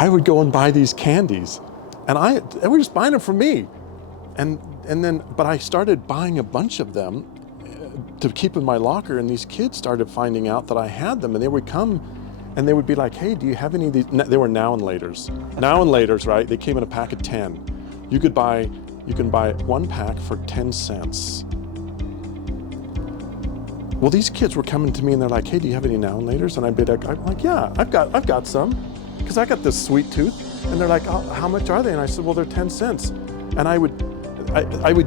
I would go and buy these candies, and they were just buying them for me. But I started buying a bunch of them to keep in my locker, and these kids started finding out that I had them, and they would come and they would be like, hey, do you have any of these? They were now and laters. Now and laters, right? They came in a pack of 10. You can buy one pack for 10 cents. Well, these kids were coming to me and they're like, hey, do you have any now and laters? And I'm like, yeah, I've got some, because I got this sweet tooth. And they're like, oh, how much are they? And I said, well, they're 10 cents. And I would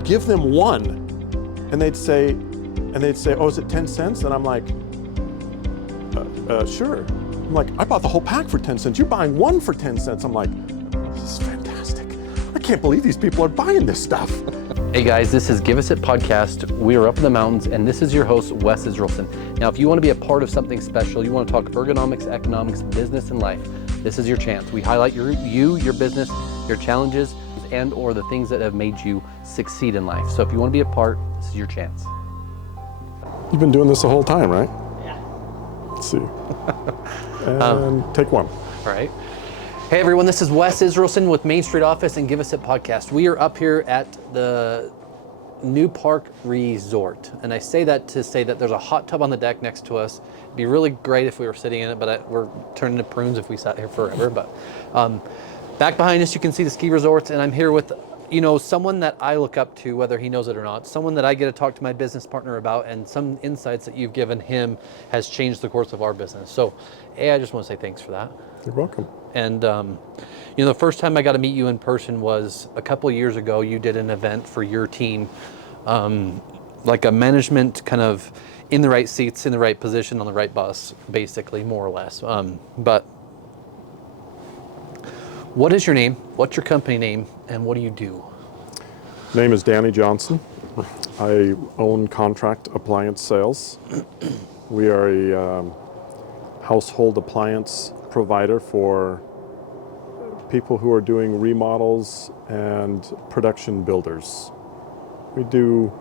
give them one, and they'd say, oh, is it 10 cents? And I'm like, sure. I'm like, I bought the whole pack for 10 cents. You're buying one for 10 cents. I'm like, this is fantastic. I can't believe these people are buying this stuff. Hey guys, this is Give Us It Podcast. We are up in the mountains, and this is your host, Wes Israelson. Now, if you want to be a part of something special, you want to talk ergonomics, economics, business, and life, this is your chance. We highlight your business, your challenges, and or the things that have made you succeed in life. So if you want to be a part, this is your chance. You've been doing this the whole time, right? Yeah. Let's see. And take one. All right. Hey everyone, this is Wes Israelson with Main Street Office and Give Us It Podcast. We are up here at the New Park Resort. And I say that to say that there's a hot tub on the deck next to us. It'd be really great if we were sitting in it, but we're turning to prunes if we sat here forever. But back behind us, you can see the ski resorts, and I'm here with, someone that I look up to, whether he knows it or not, someone that I get to talk to my business partner about, and some insights that you've given him has changed the course of our business. So, I just want to say thanks for that. You're welcome. And, the first time I got to meet you in person was a couple of years ago. You did an event for your team, like a management kind of in the right seats, in the right position, on the right bus, basically, more or less. But what is your name? What's your company name? And what do you do? Name is Danny Johnson. I own Contract Appliance Sales. We are a household appliance provider for people who are doing remodels and production builders. We do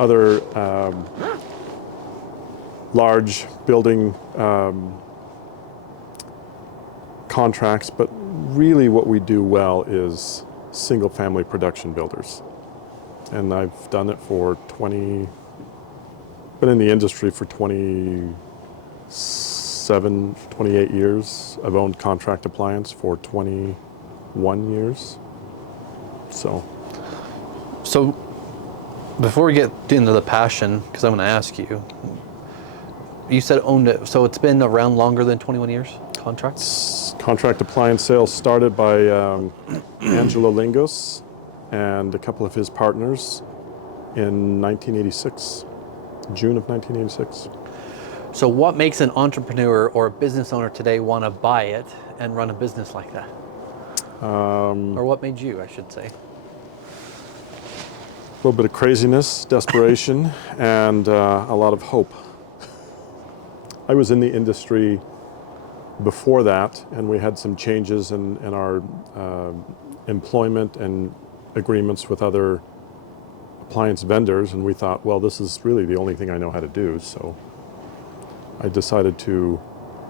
other large building contracts, but really what we do well is single family production builders. And I've done it for been in the industry for 28 years. I've owned Contract Appliance for 21 years. So before we get into the passion, because I'm going to ask you, you said owned it, so it's been around longer than 21 years? Contract Appliance Sales started by Angelo Lingos and a couple of his partners in 1986, June of 1986. So what makes an entrepreneur or a business owner today want to buy it and run a business like that? Or what made you, I should say? A little bit of craziness, desperation, and a lot of hope. I was in the industry before that, and we had some changes in our employment and agreements with other appliance vendors, and we thought, well, this is really the only thing I know how to do, so I decided to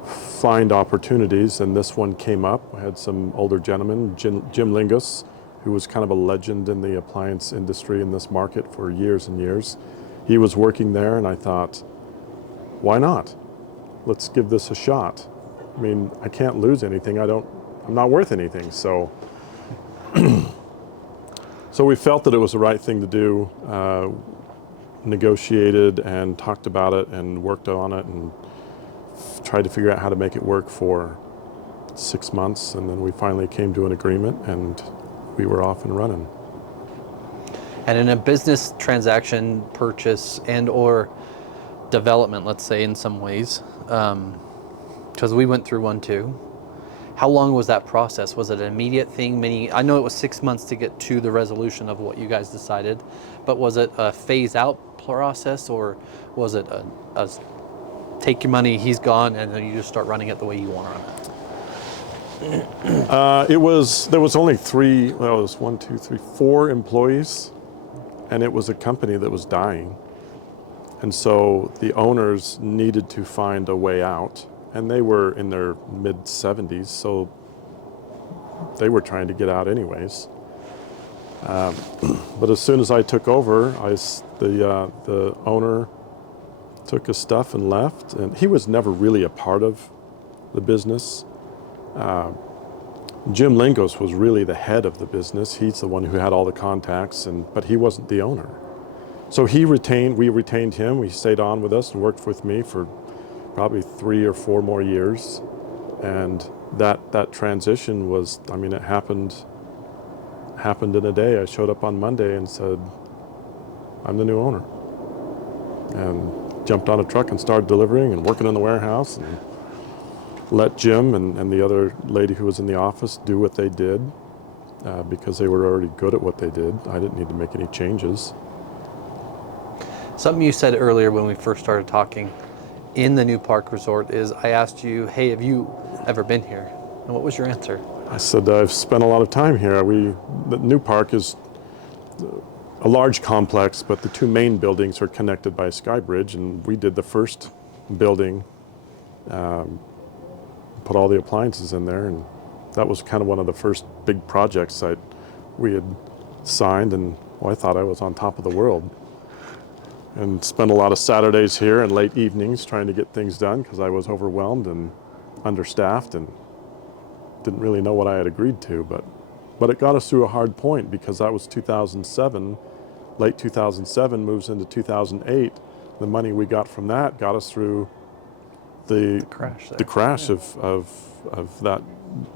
find opportunities, and this one came up. I had some older gentleman, Jim Lingus, who was kind of a legend in the appliance industry in this market for years and years. He was working there, and I thought, why not? Let's give this a shot. I mean, I can't lose anything. I'm not worth anything. So, so we felt that it was the right thing to do. Negotiated and talked about it and worked on it and tried to figure out how to make it work for 6 months. And then we finally came to an agreement, and we were off and running. And in a business transaction, purchase and or development, let's say in some ways, because we went through one too. How long was that process? Was it an immediate thing? Meaning, I know it was 6 months to get to the resolution of what you guys decided, but was it a phase out process, or was it a take your money, he's gone, and then you just start running it the way you want to run it? There was only four employees, and it was a company that was dying. And so the owners needed to find a way out, and they were in their mid-70s, so they were trying to get out anyways. But as soon as I took over, the owner took his stuff and left, and he was never really a part of the business. Jim Lingos was really the head of the business. He's the one who had all the contacts, but he wasn't the owner. So we retained him. He stayed on with us and worked with me for probably 3 or 4 more years. And that transition was, it happened in a day. I showed up on Monday and said, I'm the new owner. And jumped on a truck and started delivering and working in the warehouse, and let Jim and the other lady who was in the office do what they did because they were already good at what they did. I didn't need to make any changes. Something you said earlier when we first started talking in the New Park Resort is I asked you, hey, have you ever been here? And what was your answer? I said, I've spent a lot of time here. The New Park is a large complex, but the 2 main buildings are connected by a sky bridge, and we did the first building, put all the appliances in there, and that was kind of one of the first big projects we had signed, and I thought I was on top of the world. And spent a lot of Saturdays here and late evenings trying to get things done because I was overwhelmed and understaffed and didn't really know what I had agreed to, but it got us through a hard point because that was 2007. Late 2007 moves into 2008. The money we got from that got us through the crash of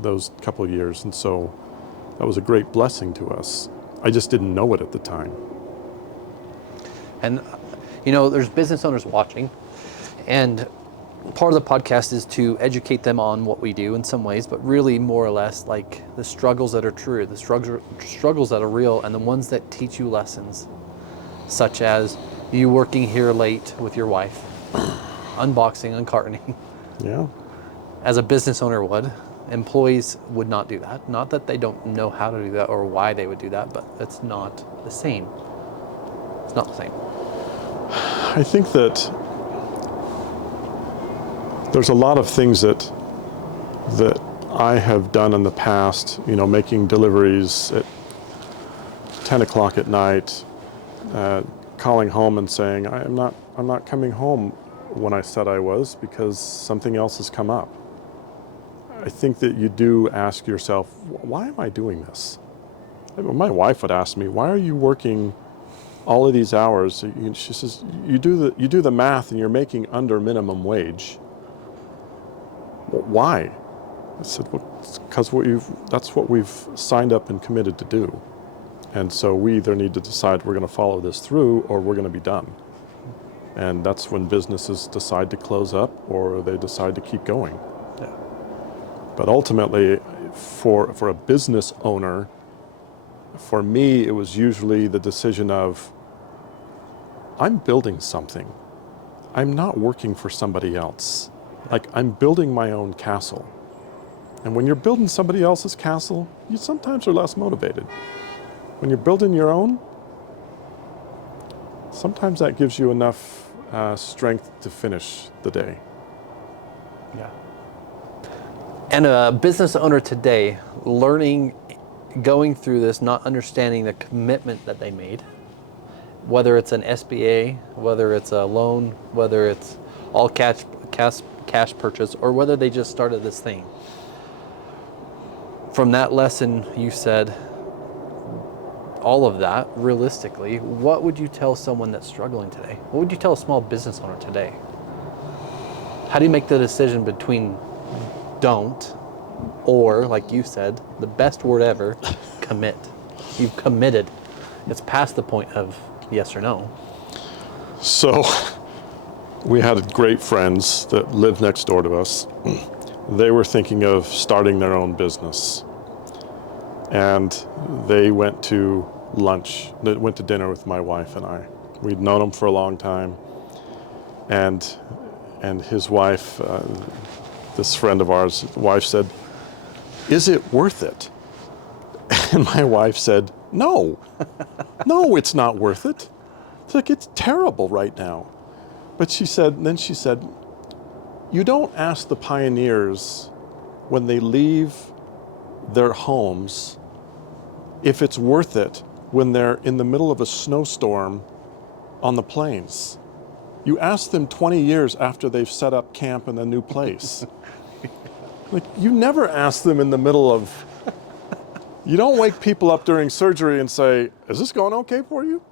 those couple of years, and so that was a great blessing to us. I just didn't know it at the time. And there's business owners watching, and part of the podcast is to educate them on what we do in some ways, but really more or less like the struggles that are true, the struggles that are real, and the ones that teach you lessons, such as you working here late with your wife, unboxing, uncartoning. Yeah. As a business owner would. Employees would not do that. Not that they don't know how to do that or why they would do that, but it's not the same. It's not the same. I think that there's a lot of things that I have done in the past, making deliveries at 10 o'clock at night, calling home and saying, I'm not coming home when I said I was because something else has come up. I think that you do ask yourself, why am I doing this? My wife would ask me, why are you working all of these hours? She says, you do the math and you're making under minimum wage. Well, why? I said, well, it's because that's what we've signed up and committed to do. And so we either need to decide we're going to follow this through or we're going to be done. And that's when businesses decide to close up or they decide to keep going. Yeah. But ultimately, for a business owner, for me, it was usually the decision of, I'm building something. I'm not working for somebody else. Like, I'm building my own castle. And when you're building somebody else's castle, you sometimes are less motivated. When you're building your own, sometimes that gives you enough strength to finish the day. Yeah. And a business owner today, going through this, not understanding the commitment that they made, whether it's an SBA, whether it's a loan, whether it's all cash purchase, or whether they just started this thing. From that lesson, you said all of that, realistically, what would you tell someone that's struggling today? What would you tell a small business owner today? How do you make the decision between don't or, like you said, the best word ever, commit? You've committed. It's past the point of yes or no. So we had great friends that lived next door to us. They were thinking of starting their own business. And they went to dinner with my wife and I. We'd known him for a long time. And his wife, this friend of ours, wife said, "Is it worth it?" And my wife said, "No, it's not worth it. It's like, it's terrible right now." But she said, you don't ask the pioneers when they leave their homes if it's worth it when they're in the middle of a snowstorm on the plains. You ask them 20 years after they've set up camp in a new place. Like, you never ask them in the middle of, you don't wake people up during surgery and say, is this going okay for you?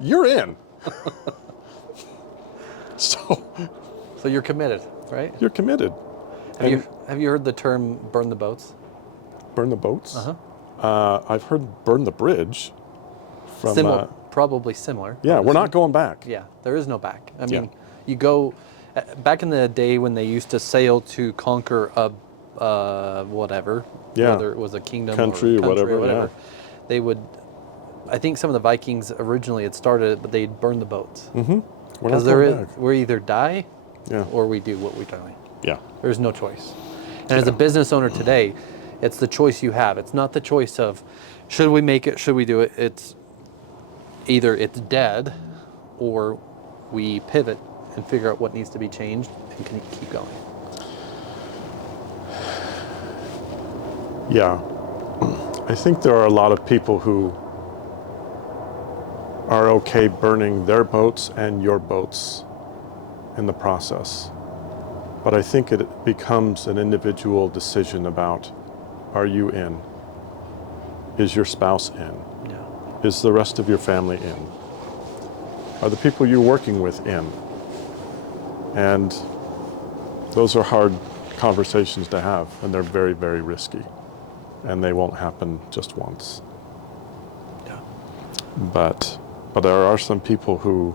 You're in. So you're committed, right? you're committed. Have you heard the term burn the boats? Burn the boats? Uh-huh. I've heard burn the bridge from, Probably similar. yeah, we're not going back. Yeah, there is no back. I mean, Yeah. you go, back in the day when they used to sail to conquer a, whatever, Yeah. whether it was a kingdom Country or or whatever, yeah. they would, I think some of the Vikings originally had started it, but they'd burn the boats. Mm-hmm. We're not Because going back. we either die Yeah. or we do what we do. Yeah. There's no choice. And as a business owner today, it's the choice you have. It's not the choice of, should we make it, should we do it? It's either it's dead or we pivot and figure out what needs to be changed and can keep going. Yeah. I think there are a lot of people who are okay burning their boats and your boats in the process. But I think it becomes an individual decision about, are you in? Is your spouse in? Yeah. Is the rest of your family in? Are the people you're working with in? And those are hard conversations to have, and they're very, very risky. And they won't happen just once. Yeah. But there are some people who,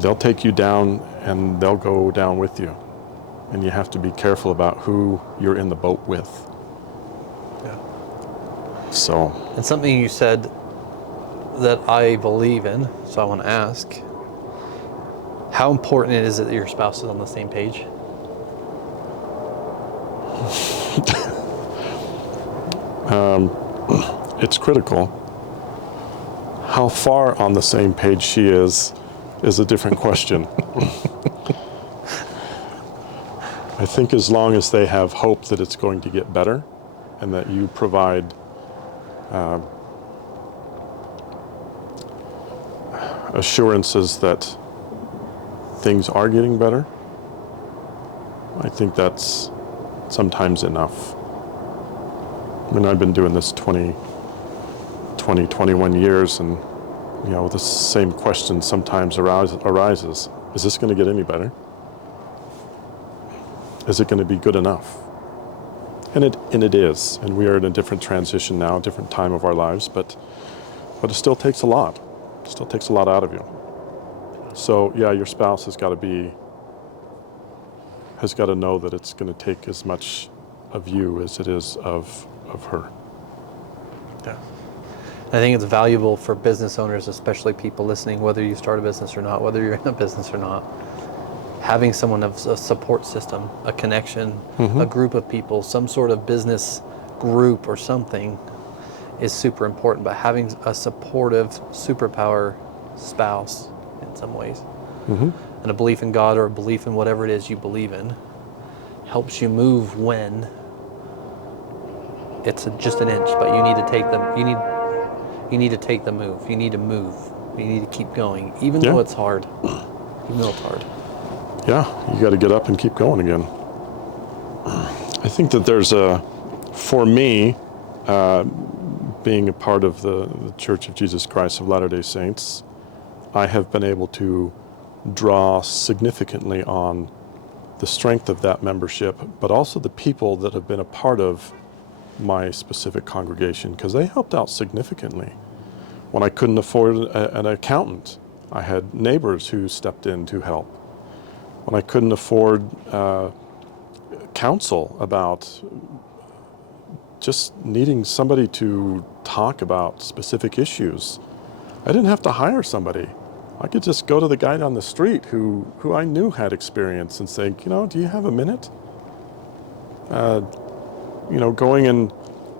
they'll take you down and they'll go down with you. And you have to be careful about who you're in the boat with. Yeah. So, And something you said that I believe in, so I want to ask, how important is it that your spouse is on the same page? it's critical. How far on the same page she is a different question. I think as long as they have hope that it's going to get better and that you provide assurances that things are getting better, I think that's sometimes enough. I mean, I've been doing this 21 years, and you know, the same question sometimes arises. Is this going to get any better? Is it going to be good enough? And it is, and we are in a different transition now, a different time of our lives, but it still takes a lot. It still takes a lot out of you. So yeah, your spouse has got to know that it's going to take as much of you as it is of her. Yeah. I think it's valuable for business owners, especially people listening, whether you start a business or not, whether you're in a business or not, having someone of a support system, a connection, a group of people, some sort of business group or something is super important. But having a supportive superpower spouse in some ways, and a belief in God or a belief in whatever it is you believe in, helps you move when it's just an inch, but you need to take them. You need to take the move. You need to move. You need to keep going, even though it's hard. Even though it's hard. Yeah, you got to get up and keep going again. I think that there's for me, being a part of the Church of Jesus Christ of Latter-day Saints, I have been able to draw significantly on the strength of that membership, but also the people that have been a part of my specific congregation, because they helped out significantly. When I couldn't afford an accountant, I had neighbors who stepped in to help. When I couldn't afford counsel about just needing somebody to talk about specific issues, I didn't have to hire somebody. I could just go to the guy down the street who I knew had experience and say, do you have a minute? Going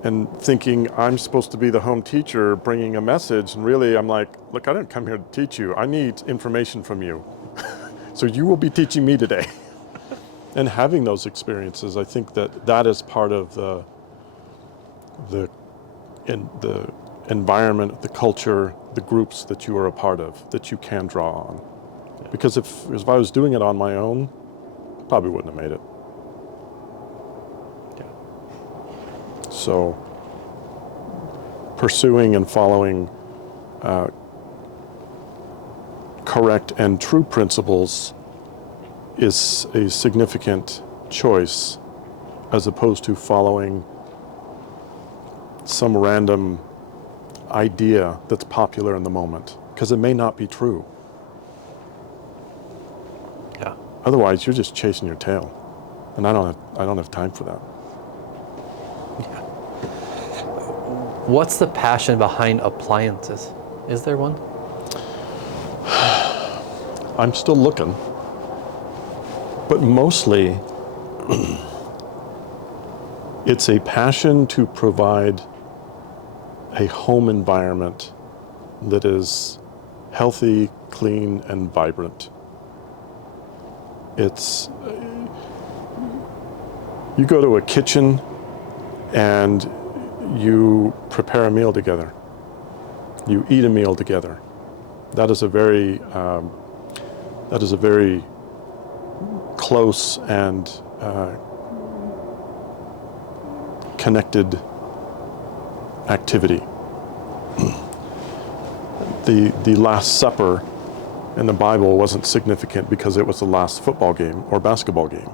and thinking I'm supposed to be the home teacher bringing a message, and really I'm like, look, I didn't come here to teach you. I need information from you. So you will be teaching me today. and having those experiences, I think that is part of the environment, the culture, the groups that you are a part of, that you can draw on. Because if I was doing it on my own, probably wouldn't have made it. Yeah. So pursuing and following correct and true principles is a significant choice, as opposed to following some random idea that's popular in the moment, because it may not be true. Yeah. Otherwise, you're just chasing your tail, and I don't have time for that. Yeah. What's the passion behind appliances? Is there one? I'm still looking, but mostly it's a passion to provide a home environment that is healthy, clean, and vibrant. It's, you go to a kitchen and you prepare a meal together. You eat a meal together. That is a very close and connected activity. The Last Supper in the Bible wasn't significant because it was the last football game or basketball game.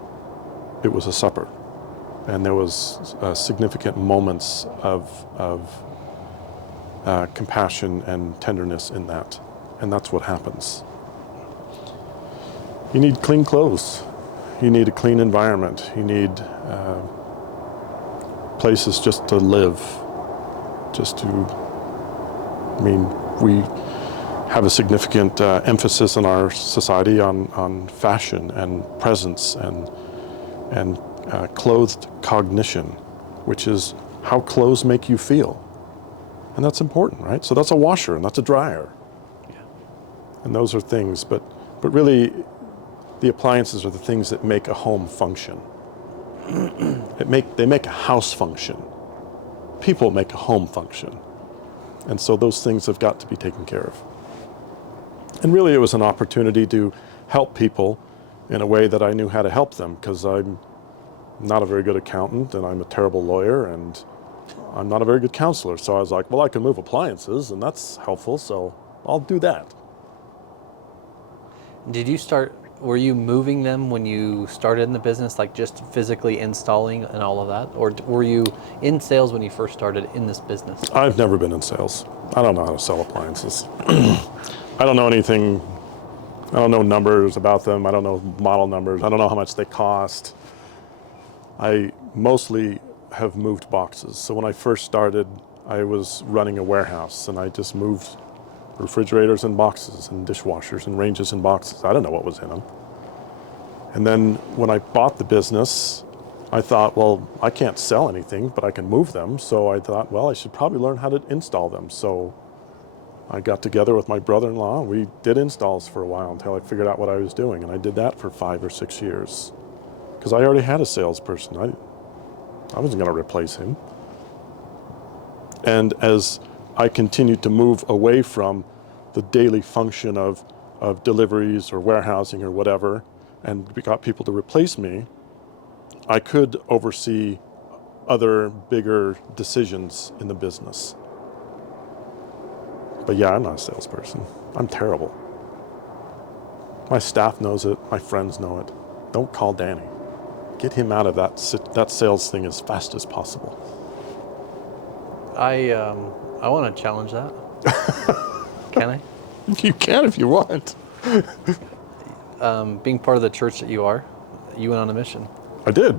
It was a supper, and there was significant moments of compassion and tenderness in that, and that's what happens. You need clean clothes. You need a clean environment. You need places just to live, we have a significant emphasis in our society on fashion and presence and clothed cognition, which is how clothes make you feel. And that's important, right? So that's a washer and that's a dryer. Yeah. And those are things, but really the appliances are the things that make a home function. They make a house function. People make a home function. And so those things have got to be taken care of. And really it was an opportunity to help people in a way that I knew how to help them, because I'm not a very good accountant and I'm a terrible lawyer and I'm not a very good counselor. So I was like, well, I can move appliances and that's helpful, so I'll do that. Were you moving them when you started in the business, like just physically installing and all of that? Or were you in sales when you first started in this business? I've never been in sales. I don't know how to sell appliances. I don't know anything. I don't know numbers about them. I don't know model numbers. I don't know how much they cost. I mostly have moved boxes. So when I first started, I was running a warehouse and I just moved refrigerators in boxes and dishwashers and ranges in boxes. I don't know what was in them. And then when I bought the business, I thought, well, I can't sell anything, but I can move them. So I thought, well, I should probably learn how to install them. So I got together with my brother-in-law. We did installs for a while until I figured out what I was doing. And I did that for 5 or 6 years because I already had a salesperson. I wasn't going to replace him. And as I continued to move away from the daily function of deliveries or warehousing or whatever, and we got people to replace me, I could oversee other bigger decisions in the business. But yeah, I'm not a salesperson. I'm terrible. My staff knows it. My friends know it. Don't call Danny. Get him out of that sales thing as fast as possible. I want to challenge that. Can I? You can if you want. Being part of the church that you are, you went on a mission. I did.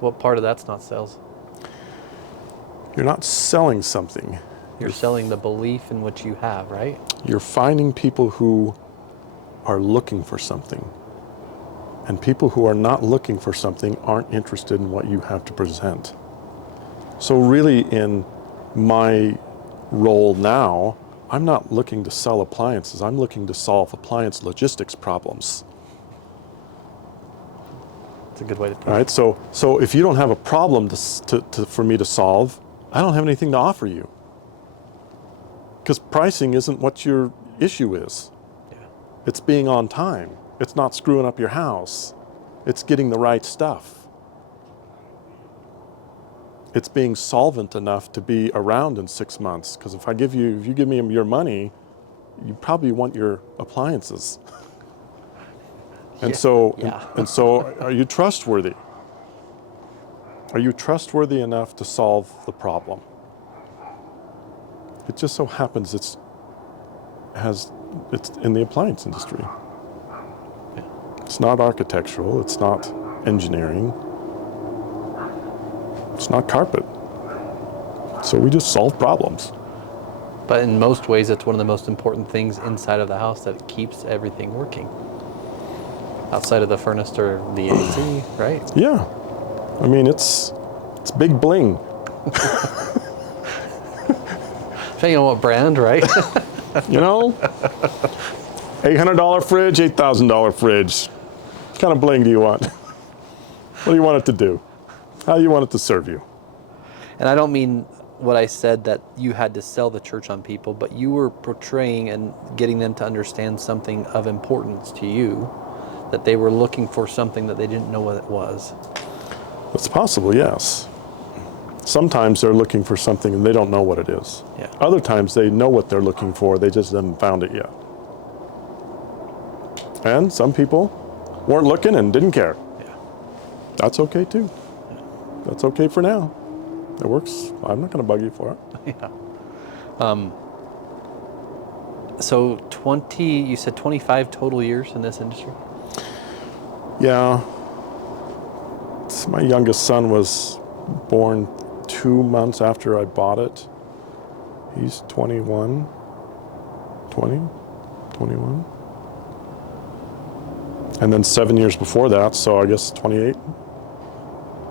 What part of that's not sales? You're not selling something. You're selling the belief in what you have, right? You're finding people who are looking for something. And people who are not looking for something aren't interested in what you have to present. So really in my role now, I'm not looking to sell appliances. I'm looking to solve appliance logistics problems. It's a good way to put All it. right, so if you don't have a problem for me to solve, I don't have anything to offer you. Because pricing isn't what your issue is. Yeah. It's being on time. It's not screwing up your house. It's getting the right stuff. It's being solvent enough to be around in 6 months. Because if you give me your money, you probably want your appliances. And so are you trustworthy? Are you trustworthy enough to solve the problem? It just so happens it's in the appliance industry. Yeah. It's not architectural, it's not engineering, it's not carpet. So we just solve problems. But in most ways, it's one of the most important things inside of the house that keeps everything working. Outside of the furnace or the AC, right? Yeah. I mean, it's big bling. Depending on what brand, right? You know? $800 fridge, $8,000 fridge. What kind of bling do you want? What do you want it to do? How do you want it to serve you? And I don't mean what I said that you had to sell the church on people, but you were portraying and getting them to understand something of importance to you, that they were looking for something that they didn't know what it was. It's possible, yes. Sometimes they're looking for something and they don't know what it is. Yeah. Other times they know what they're looking for, they just haven't found it yet. And some people weren't looking and didn't care. Yeah. That's okay too. That's okay for now. It works. I'm not going to bug you for it. Yeah. So you said 25 total years in this industry? Yeah. My youngest son was born 2 months after I bought it. He's 21. And then 7 years before that, so I guess 28.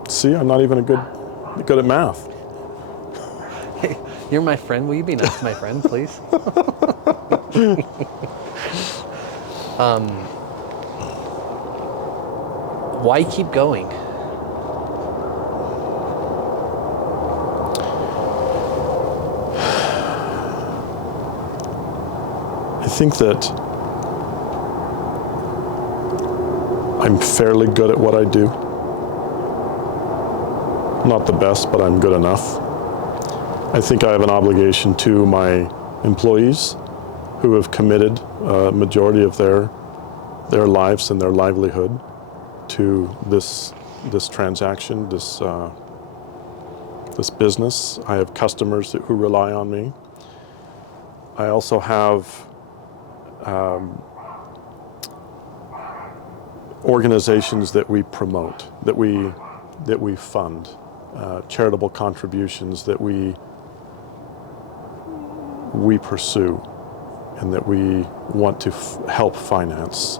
See, I'm not even good at math. Hey, you're my friend. Will you be nice to my friend, please? Why keep going? I think that I'm fairly good at what I do. Not the best, but I'm good enough. I think I have an obligation to my employees who have committed a majority of their lives and their livelihood to this transaction, this business. I have customers who rely on me. I also have organizations that we promote, that we fund, charitable contributions that we pursue and that we want to help finance.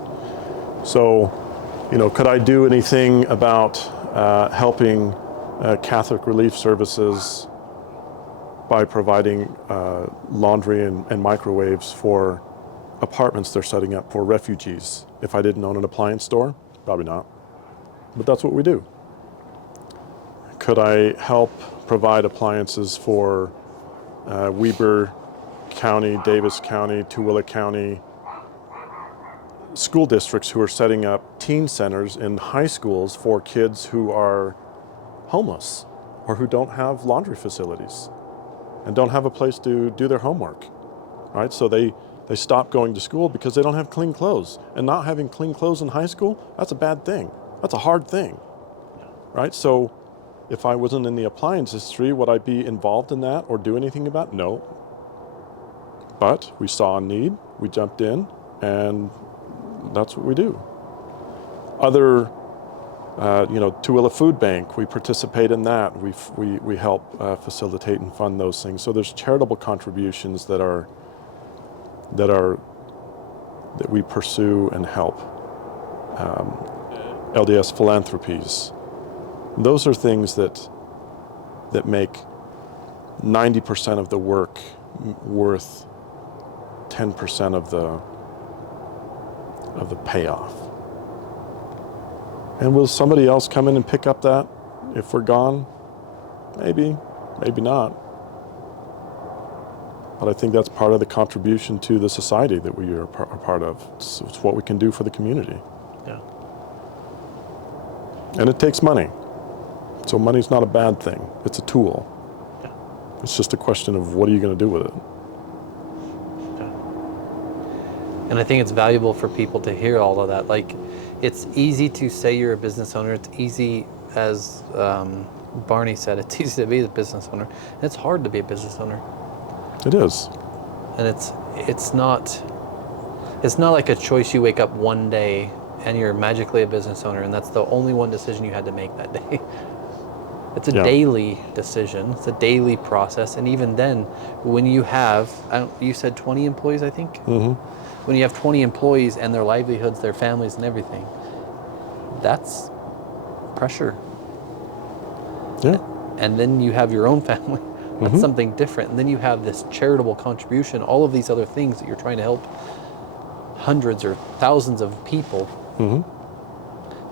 So, could I do anything about helping Catholic Relief Services by providing laundry and microwaves for apartments they're setting up for refugees? If I didn't own an appliance store? Probably not. But that's what we do. Could I help provide appliances for Weber County, Davis County, Tooele County school districts who are setting up teen centers in high schools for kids who are homeless or who don't have laundry facilities and don't have a place to do their homework, right? So they stop going to school because they don't have clean clothes. And not having clean clothes in high school, that's a bad thing. That's a hard thing, right? So if I wasn't in the appliance industry, would I be involved in that or do anything about it? No. But we saw a need, we jumped in, and that's what we do. Other, Tooele Food Bank, we participate in that. We help facilitate and fund those things. So there's charitable contributions that we pursue and help. LDS philanthropies. Those are things that make 90% of the work worth 10% of the payoff. And will somebody else come in and pick up that if we're gone? Maybe, maybe not. But I think that's part of the contribution to the society that we are a part of. It's what we can do for the community. Yeah. And it takes money. So money's not a bad thing. It's a tool. Yeah. It's just a question of what are you going to do with it? And I think it's valuable for people to hear all of that. Like, it's easy to say you're a business owner. It's easy, as Barney said, it's easy to be a business owner. And it's hard to be a business owner. It is. And it's not like a choice you wake up one day and you're magically a business owner and that's the only one decision you had to make that day. It's a daily decision. It's a daily process. And even then, when you have, you said 20 employees, I think? Mm-hmm. When you have 20 employees and their livelihoods, their families and everything, that's pressure. Yeah. And then you have your own family. That's something different. And then you have this charitable contribution, all of these other things that you're trying to help hundreds or thousands of people.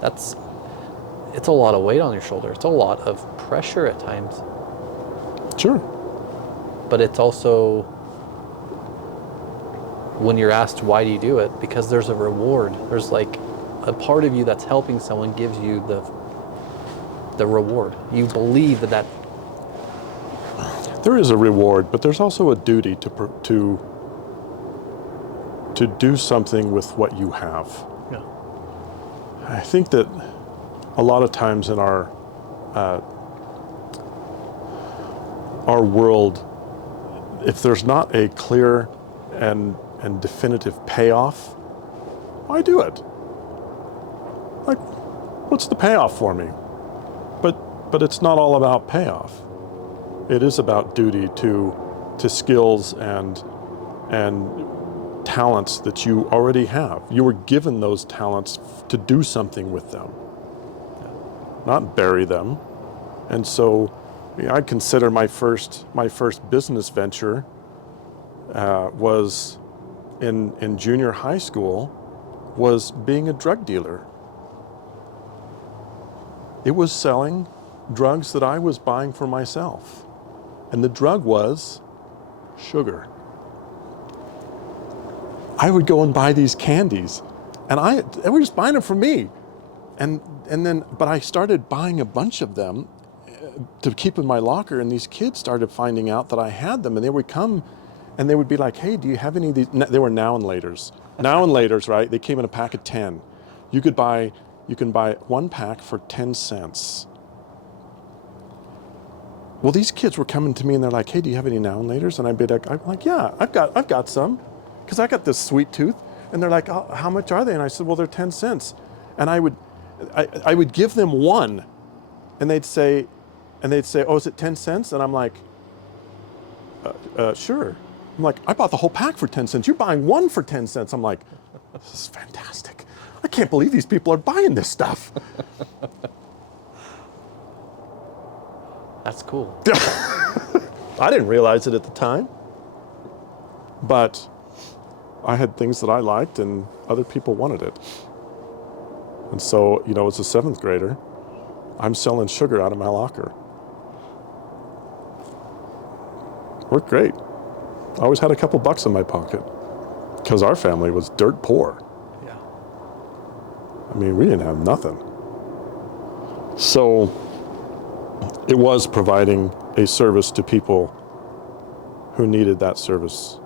It's a lot of weight on your shoulder. It's a lot of pressure at times. Sure. But it's also, when you're asked why do you do it, because there's a reward. There's like a part of you that's helping someone gives you the reward. You believe that there is a reward, but there's also a duty to do something with what you have. Yeah. I think that a lot of times in our world, if there's not a clear and definitive payoff, why do it? Like, what's the payoff for me? But it's not all about payoff. It is about duty to skills and talents that you already have. You were given those talents to do something with them, not bury them. And so, I consider my first business venture was in junior high school, was being a drug dealer. It was selling drugs that I was buying for myself. And the drug was sugar. I would go and buy these candies, and they were just buying them for me. But I started buying a bunch of them to keep in my locker, and these kids started finding out that I had them, and they would come and they would be like, hey, do you have any of these? They were now and laters. Now and laters, right? They came in a pack of 10. You can buy one pack for 10 cents. Well, these kids were coming to me and they're like, hey, do you have any now and laters? And I'm like, yeah, I've got some, because I got this sweet tooth. And they're like, oh, how much are they? And I said, well, they're 10 cents. And I would give them one, and they'd say, oh, is it 10 cents? And I'm like, sure. I'm like, I bought the whole pack for 10 cents. You're buying one for 10 cents. I'm like, this is fantastic. I can't believe these people are buying this stuff. That's cool. I didn't realize it at the time, but I had things that I liked and other people wanted it. And so, as a 7th grader, I'm selling sugar out of my locker. Worked great. I always had a couple bucks in my pocket because our family was dirt poor. Yeah. I mean, we didn't have nothing. So it was providing a service to people who needed that service.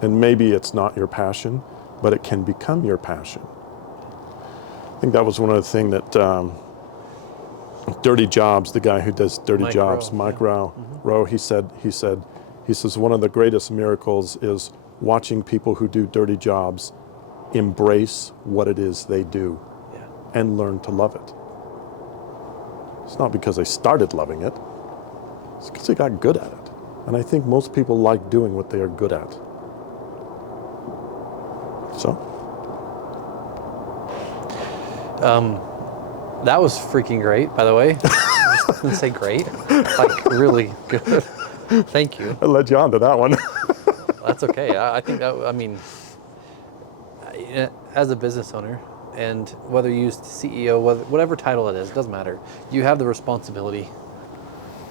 And maybe it's not your passion, but it can become your passion. I think that was one of the things that Dirty Jobs, the guy who does Dirty Mike Jobs, Rowe, Mike yeah. Rowe, he says one of the greatest miracles is watching people who do dirty jobs embrace what it is they do and learn to love it. It's not because they started loving it, it's because they got good at it. And I think most people like doing what they are good at. So. That was freaking great, by the way. I was going to say great. Like, really good. Thank you. I led you on to that one. That's okay. I think that, as a business owner, and whether you use CEO, whatever title it is, it doesn't matter. You have the responsibility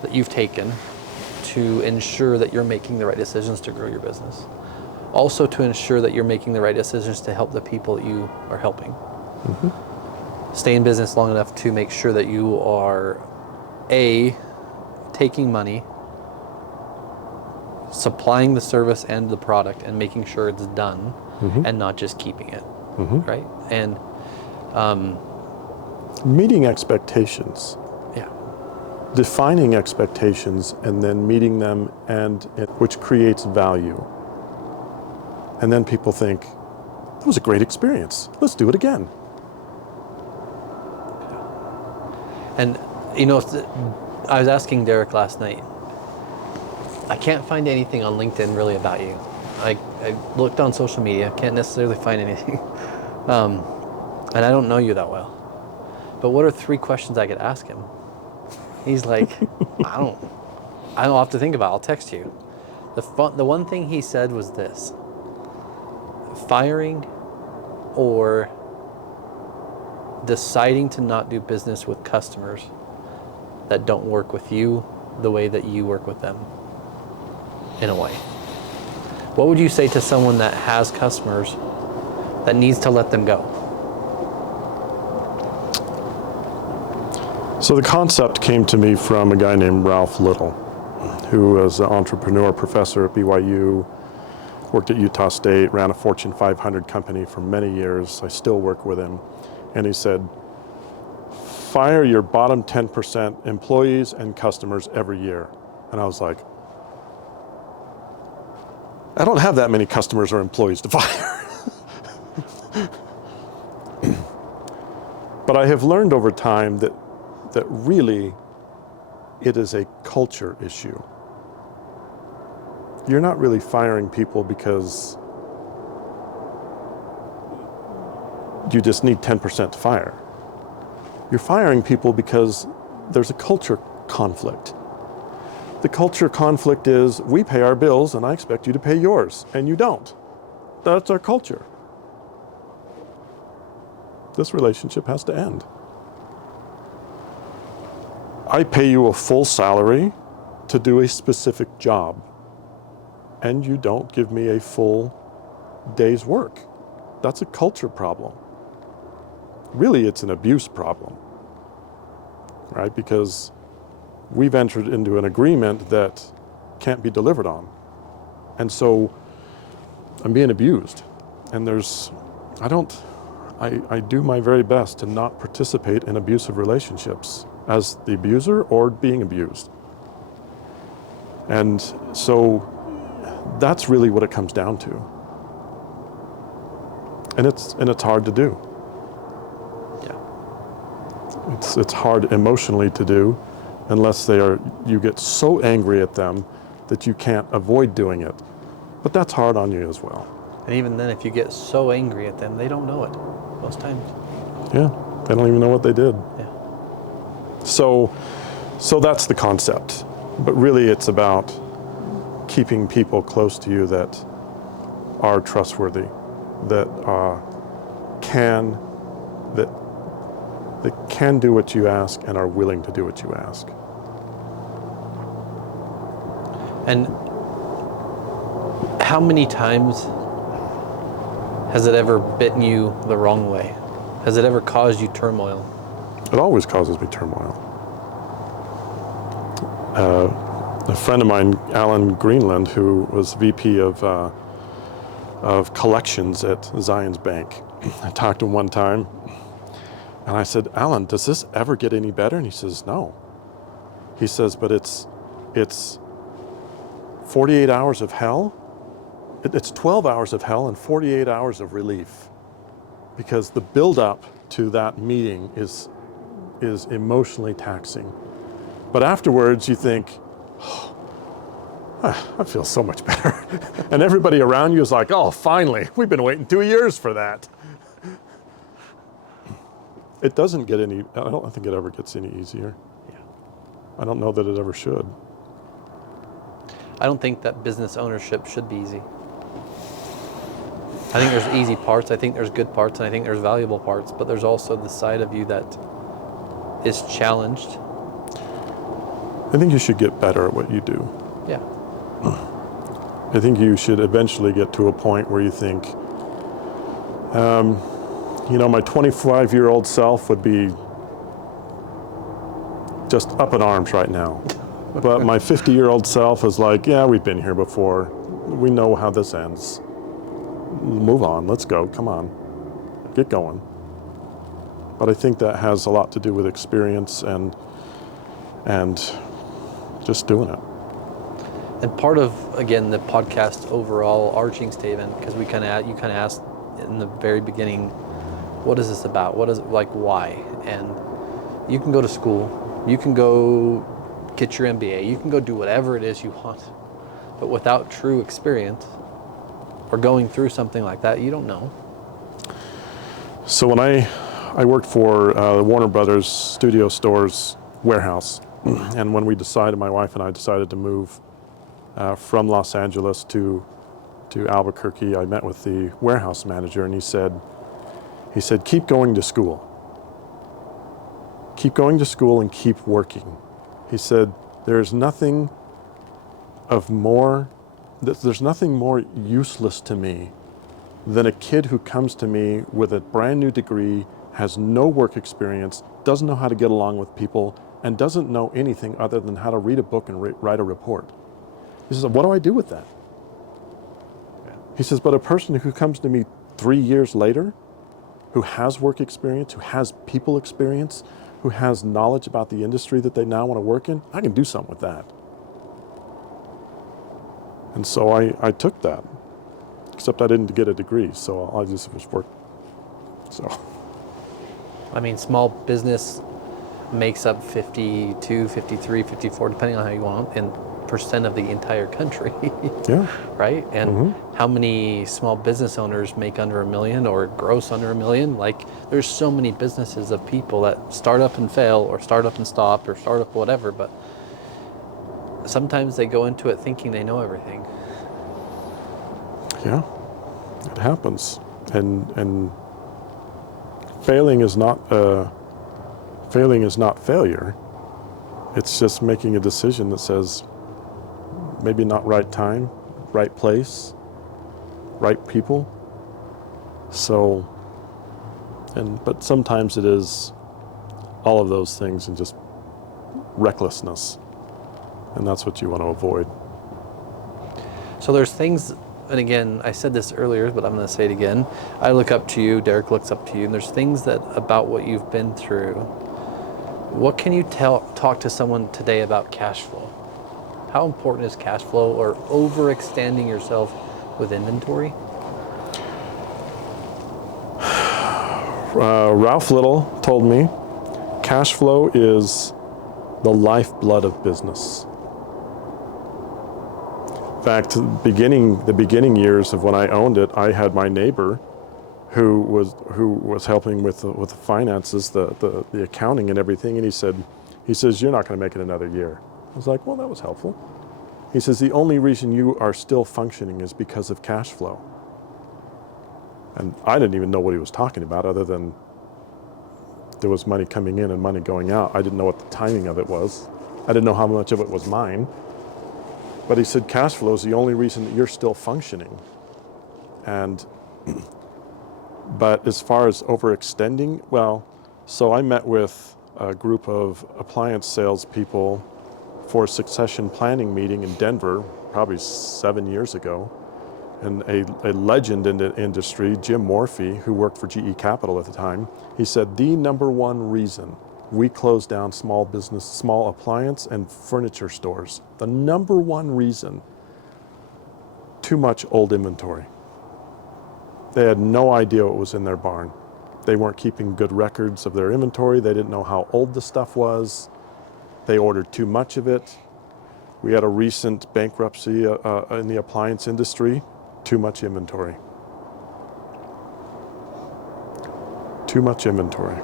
that you've taken to ensure that you're making the right decisions to grow your business. Also to ensure that you're making the right decisions to help the people that you are helping. Stay in business long enough to make sure that you are taking money, supplying the service and the product, and making sure it's done, and not just keeping it, right? And meeting expectations, defining expectations, and then meeting them, and which creates value. And then people think, that was a great experience. Let's do it again. And I was asking Derek last night, I can't find anything on LinkedIn really about you. I looked on social media, can't necessarily find anything. And I don't know you that well. But what are 3 questions I could ask him? He's like, I don't have to think about it. I'll text you. The one thing he said was this: firing or deciding to not do business with customers that don't work with you the way that you work with them, in a way. What would you say to someone that has customers that needs to let them go? So the concept came to me from a guy named Ralph Little, who was an entrepreneur professor at BYU, worked at Utah State, ran a Fortune 500 company for many years. I still work with him. And he said, fire your bottom 10% employees and customers every year. And I was like, I don't have that many customers or employees to fire. But I have learned over time that really it is a culture issue. You're not really firing people because you just need 10% to fire. You're firing people because there's a culture conflict. The culture conflict is, we pay our bills and I expect you to pay yours, and you don't. That's our culture. This relationship has to end. I pay you a full salary to do a specific job, and you don't give me a full day's work. That's a culture problem. Really, it's an abuse problem, right? Because we've entered into an agreement that can't be delivered on. And so I'm being abused. And I do my very best to not participate in abusive relationships as the abuser or being abused. And so that's really what it comes down to. And it's hard to do. It's hard emotionally to do unless you get so angry at them that you can't avoid doing it. But that's hard on you as well. And even then, if you get so angry at them, they don't know it most times. Yeah, they don't even know what they did. Yeah. So that's the concept. But really it's about keeping people close to you that are trustworthy, that can do what you ask and are willing to do what you ask. And how many times has it ever bitten you the wrong way? Has it ever caused you turmoil? It always causes me turmoil. A friend of mine, Alan Greenland, who was VP of collections at Zions Bank, I talked to him one time, and I said, Alan, does this ever get any better? And he says, no. He says, but it's 48 hours of hell. It's 12 hours of hell and 48 hours of relief, because the build-up to that meeting is emotionally taxing. But afterwards you think, oh, I feel so much better. And everybody around you is like, oh, finally, we've been waiting 2 years for that. It doesn't get any, I don't think it ever gets any easier. Yeah. I don't know that it ever should. I don't think that business ownership should be easy. I think there's easy parts, I think there's good parts, and I think there's valuable parts, but there's also the side of you that is challenged. I think you should get better at what you do. Yeah. I think you should eventually get to a point where you think, my 25-year-old self would be just up in arms right now. But my 50-year-old self is like, yeah, we've been here before. We know how this ends. Move on, let's go, come on, get going. But I think that has a lot to do with experience and just doing it. And part of, again, the podcast overall arching statement, because you kind of asked in the very beginning, what is this about? What is it, like, why? And you can go to school, you can go get your MBA, you can go do whatever it is you want, but without true experience or going through something like that, you don't know. So when I worked for the Warner Brothers Studio Stores warehouse, and when my wife and I decided to move from Los Angeles to Albuquerque, I met with the warehouse manager, and he said, keep going to school. Keep going to school and keep working. He said, there's nothing more useless to me than a kid who comes to me with a brand new degree, has no work experience, doesn't know how to get along with people, and doesn't know anything other than how to read a book and write a report. He says, what do I do with that? He says, but a person who comes to me 3 years later, who has work experience, who has people experience, who has knowledge about the industry that they now want to work in, I can do something with that. And so I took that, except I didn't get a degree, so I just was work. So. I mean, small business makes up 52, 53, 54, depending on how you want, and percent of the entire country. Yeah. Right? And how many small business owners make under $1 million or gross under $1 million? Like, there's so many businesses of people that start up and fail, or start up and stop, or start up whatever, but sometimes they go into it thinking they know everything. Yeah, it happens. And failing is not failure. It's just making a decision that says, maybe not right time, right place, right people. So, but sometimes it is all of those things and just recklessness. And that's what you want to avoid. So there's things, and again, I said this earlier, but I'm going to say it again. I look up to you, Derek looks up to you, and there's things that about what you've been through. What can you talk to someone today about cash flow? How important is cash flow, or overextending yourself with inventory? Ralph Little told me, cash flow is the lifeblood of business. In fact, the beginning years of when I owned it, I had my neighbor who was helping with the finances, the accounting and everything, and he says, you're not going to make it another year. I was like, well, that was helpful. He says, the only reason you are still functioning is because of cash flow. And I didn't even know what he was talking about, other than there was money coming in and money going out. I didn't know what the timing of it was. I didn't know how much of it was mine. But he said, cash flow is the only reason that you're still functioning. But as far as overextending, so I met with a group of appliance salespeople for a succession planning meeting in Denver, probably 7 years ago. And a legend in the industry, Jim Morphy, who worked for GE Capital at the time, he said, the number one reason we closed down small appliance and furniture stores, the number one reason, too much old inventory. They had no idea what was in their barn. They weren't keeping good records of their inventory. They didn't know how old the stuff was. They ordered too much of it. We had a recent bankruptcy in the appliance industry. Too much inventory. Too much inventory.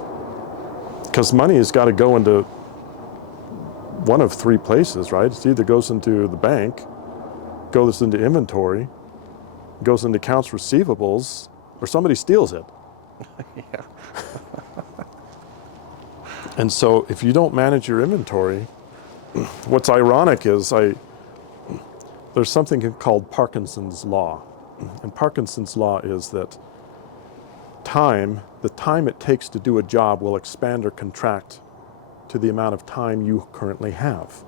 Because money has got to go into one of three places, right? It either goes into the bank, goes into inventory, goes into accounts receivables, or somebody steals it. Yeah. And so if you don't manage your inventory, what's ironic is there's something called Parkinson's law. And Parkinson's law is that the time it takes to do a job will expand or contract to the amount of time you currently have.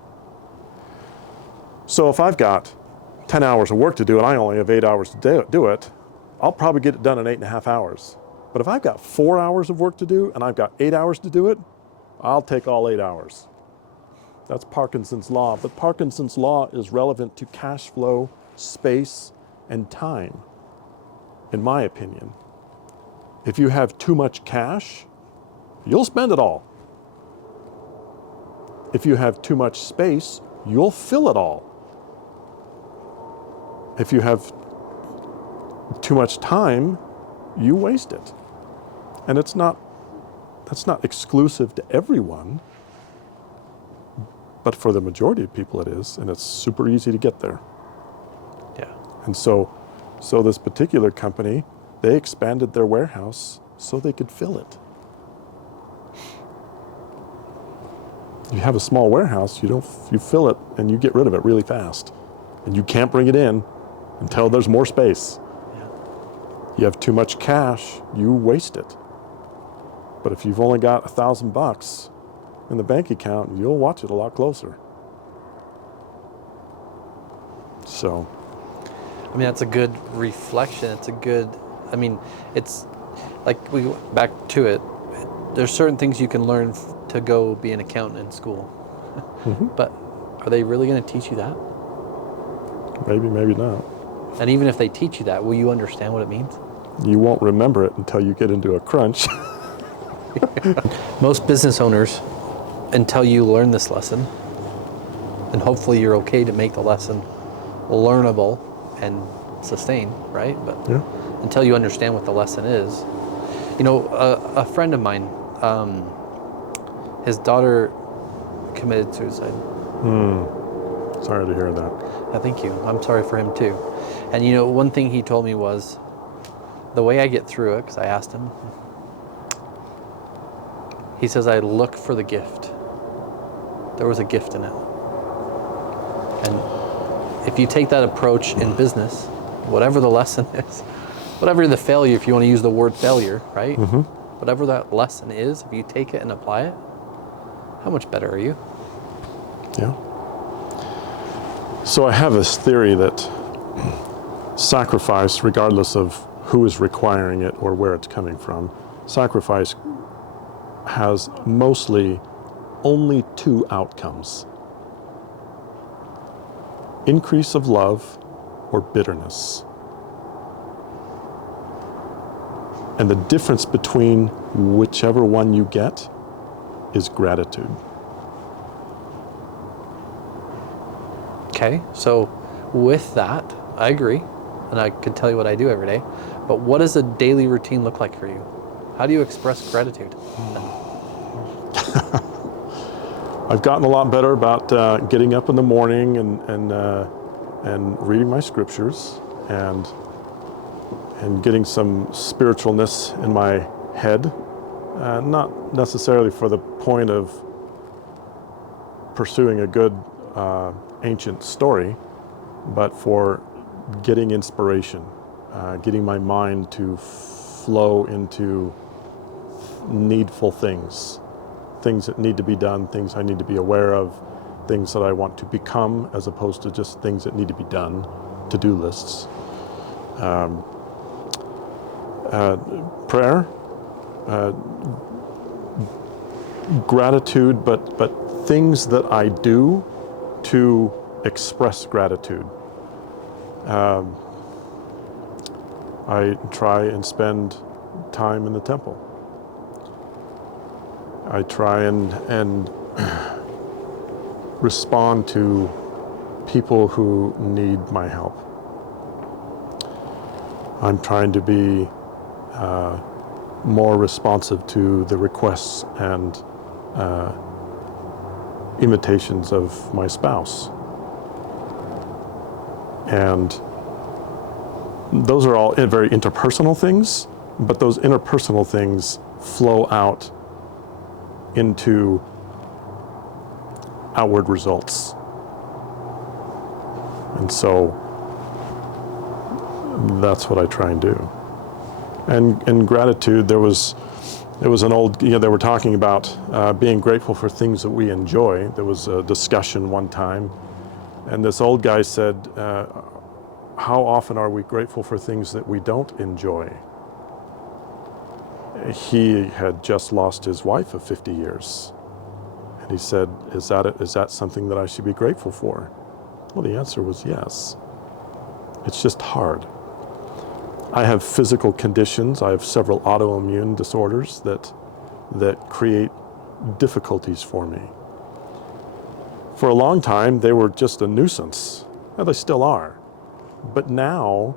So if I've got 10 hours of work to do and I only have 8 hours to do it, I'll probably get it done in 8.5 hours. But if I've got 4 hours of work to do and I've got 8 hours to do it, I'll take all 8 hours. That's Parkinson's law. But Parkinson's law is relevant to cash flow, space, and time, in my opinion. If you have too much cash, you'll spend it all. If you have too much space, you'll fill it all. If you have too much time, you waste it. And that's not exclusive to everyone, but for the majority of people it is, and it's super easy to get there. Yeah. And so this particular company, they expanded their warehouse so they could fill it. You have a small warehouse, you fill it and you get rid of it really fast. And you can't bring it in until there's more space. Yeah. You have too much cash, you waste it. But if you've only got $1,000 in the bank account, you'll watch it a lot closer. So, I mean, that's a good reflection. It's it's like we go back to it. There's certain things you can learn to go be an accountant in school. mm-hmm. But are they really going to teach you that? Maybe, maybe not. And even if they teach you that, will you understand what it means? You won't remember it until you get into a crunch. Most business owners, until you learn this lesson, and hopefully you're okay to make the lesson learnable and sustain, right? But Yeah. until you understand what the lesson is, a friend of mine, his daughter committed suicide. Sorry to hear that. Thank you. I'm sorry for him too. And one thing he told me was, the way I get through it, because I asked him, he says, I look for the gift. There was a gift in it. And if you take that approach in business, whatever the lesson is, whatever the failure, if you want to use the word failure, right? Mm-hmm. Whatever that lesson is, if you take it and apply it, how much better are you? Yeah. So I have this theory that sacrifice, regardless of who is requiring it or where it's coming from, sacrifice has mostly only two outcomes: increase of love or bitterness. And the difference between whichever one you get is gratitude. Okay, so with that, I agree, and I could tell you what I do every day, but what does a daily routine look like for you? How do you express gratitude? I've gotten a lot better about getting up in the morning and reading my scriptures and getting some spiritualness in my head, not necessarily for the point of pursuing a good ancient story, but for getting inspiration, getting my mind to flow into needful things that need to be done, things I need to be aware of, things that I want to become, as opposed to just things that need to be done, to-do lists. Prayer, gratitude, but things that I do to express gratitude. I try and spend time in the temple. I try and respond to people who need my help. I'm trying to be more responsive to the requests and invitations of my spouse. And those are all very interpersonal things, but those interpersonal things flow out into outward results. And so that's what I try and do. And in gratitude, there was an old, they were talking about being grateful for things that we enjoy. There was a discussion one time, and this old guy said, how often are we grateful for things that we don't enjoy? He had just lost his wife of 50 years. And he said, is that something that I should be grateful for? Well, the answer was yes. It's just hard. I have physical conditions. I have several autoimmune disorders that create difficulties for me. For a long time, they were just a nuisance. Well, they still are. But now,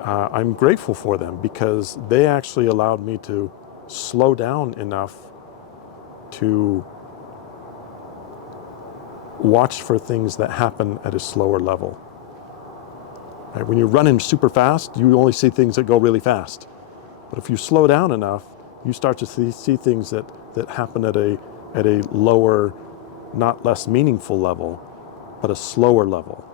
I'm grateful for them because they actually allowed me to slow down enough to watch for things that happen at a slower level. Right? When you're running super fast, you only see things that go really fast. But if you slow down enough, you start to see things that happen at a lower, not less meaningful level, but a slower level.